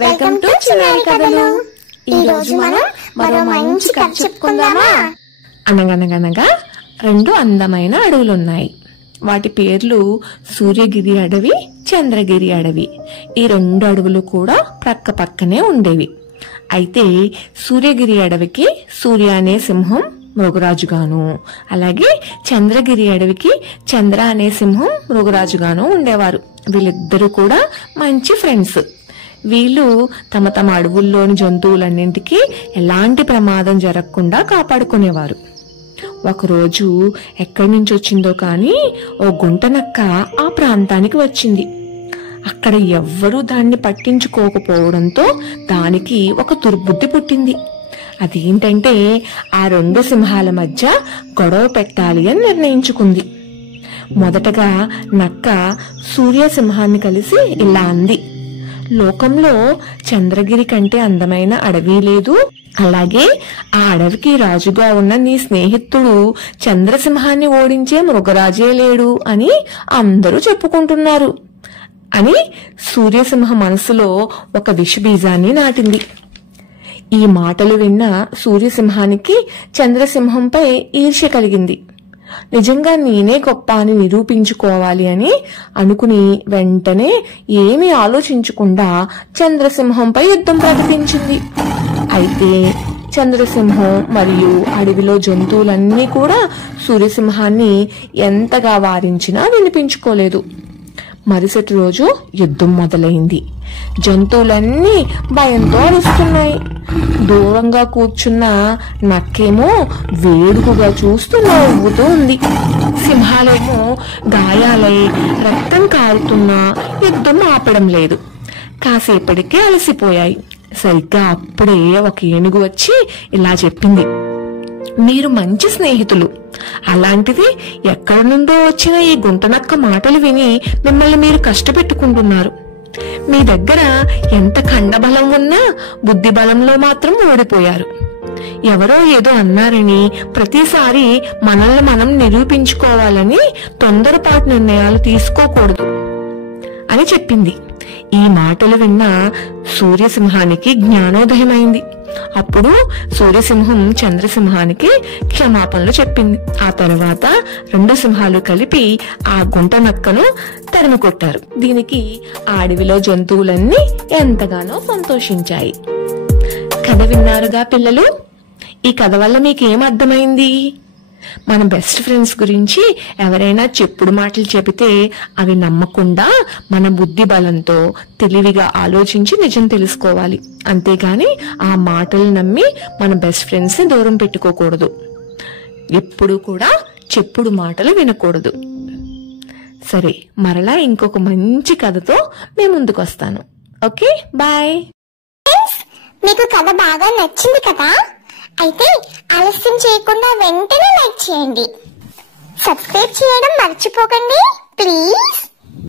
Welcome to చిన్నారి కథలు. ఈ రోజు మనం మరో మంచి కథ చెప్పుకుందామా? అనగనగనగా రెండు అందమైన అడవులున్నాయి. వాటి పేర్లు సూర్యగిరి అడవి, చంద్రగిరి అడవి. ఈ రెండు అడవులు కూడా ప్రక్క పక్కనే ఉండేవి. అయితే సూర్యగిరి అడవికి సూర్య అనే సింహం మృగరాజుగాను, అలాగే చంద్రగిరి అడవికి చంద్ర అనే సింహం మృగరాజుగాను ఉండేవారు. వీళ్ళిద్దరూ కూడా మంచి ఫ్రెండ్స్. వీళ్ళు తమ తమ అడవుల్లోని జంతువులన్నింటికి ఎలాంటి ప్రమాదం జరగకుండా కాపాడుకునేవారు. ఒకరోజు ఎక్కడి నుంచి వచ్చిందో కాని ఓ గుంటనక్క ఆ ప్రాంతానికి వచ్చింది. అక్కడ ఎవ్వరూ దాన్ని పట్టించుకోకపోవడంతో దానికి ఒక దుర్బుద్ధి పుట్టింది. అదేంటంటే ఆ రెండు సింహాల మధ్య గొడవ పెట్టాలి అని నిర్ణయించుకుంది. మొదటగా నక్క సూర్యసింహాన్ని కలిసి ఇలా అంది, లోకంలో చంద్రగిరి కంటే అందమైన అడవి లేదు, అలాగే ఆ అడవికి రాజుగా ఉన్న నీ స్నేహితుడు చంద్రసింహాన్ని ఓడించే మృగరాజే లేడు అని అందరూ చెప్పుకుంటున్నారు అని సూర్యసింహ మనసులో ఒక విషబీజాన్ని నాటింది. ఈ మాటలు విన్న సూర్యసింహానికి చంద్రసింహంపై ఈర్ష్య కలిగింది. నిజంగా నేనే గొప్ప అని నిరూపించుకోవాలి అని అనుకుని వెంటనే ఏమీ ఆలోచించకుండా చంద్రసింహంపై యుద్ధం ప్రకటించింది. అయితే చంద్రసింహం మరియు అడవిలో జంతువులన్నీ కూడా సూర్యసింహాన్ని ఎంతగా వారించినా వినిపించుకోలేదు. మరుసటి రోజు యుద్ధం మొదలైంది. జంతువులన్నీ భయంతో అరుస్తున్నాయి. దూరంగా కూర్చున్న నక్కేమో వేడుకగా చూస్తూ నవ్వుతూ ఉంది. సింహాలేమో గాయాలై రక్తం కారుతున్నా యుద్ధం ఆపడం లేదు. కాసేపటికే అలసిపోయాయి. సరిగ్గా అప్పుడే ఒక ఏనుగు వచ్చి ఇలా చెప్పింది, మీరు మంచి స్నేహితులు, అలాంటిది ఎక్కడి నుండో వచ్చిన ఈ గుంటనక్క మాటలు విని మిమ్మల్ని మీరు కష్టపెట్టుకుంటున్నారు. మీ దగ్గర ఎంత ఖండబలం ఉన్నా బుద్ధి బలంలో మాత్రం ఓడిపోయారు. ఎవరో ఏదో అన్నారని ప్రతిసారి మనల్ని మనం నిరూపించుకోవాలని తొందరపాటు నిర్ణయాలు తీసుకోకూడదు అని చెప్పింది. ఈ మాటలు విన్న సూర్యసింహానికి జ్ఞానోదయమైంది. అప్పుడు సూర్యసింహం చంద్రసింహానికి క్షమాపణలు చెప్పింది. ఆ తర్వాత రెండు సింహాలు కలిపి ఆ గుంటనక్కను తరిమి కొట్టారు. దీనికి ఆ అడవిలో జంతువులన్నీ ఎంతగానో సంతోషించాయి. కథ విన్నారుగా పిల్లలు? ఈ కథ వల్ల మీకేం అర్థమైంది? మన బెస్ట్ ఫ్రెండ్స్ గురించి ఎవరైనా చెప్పుడు మాటలు చెబితే అవి నమ్మకుండా మన బుద్ధి బలంతో తెలివిగా ఆలోచించి నిజం తెలుసుకోవాలి. అంతేగాని ఆ మాటలు నమ్మి మన బెస్ట్ ఫ్రెండ్స్ ని దూరం పెట్టుకోకూడదు. ఎప్పుడు కూడా చెప్పుడు మాటలు వినకూడదు. సరే, మరలా ఇంకొక మంచి కథతో మేము ముందుకు వస్తాను. Okay, bye. మీకు కథ బాగా నచ్చింది కదా? అయితే ఆలస్యం చేయకుండా వెంటనే లైక్ చేయండి. సబ్స్క్రైబ్ చేయడం మర్చిపోకండి ప్లీజ్.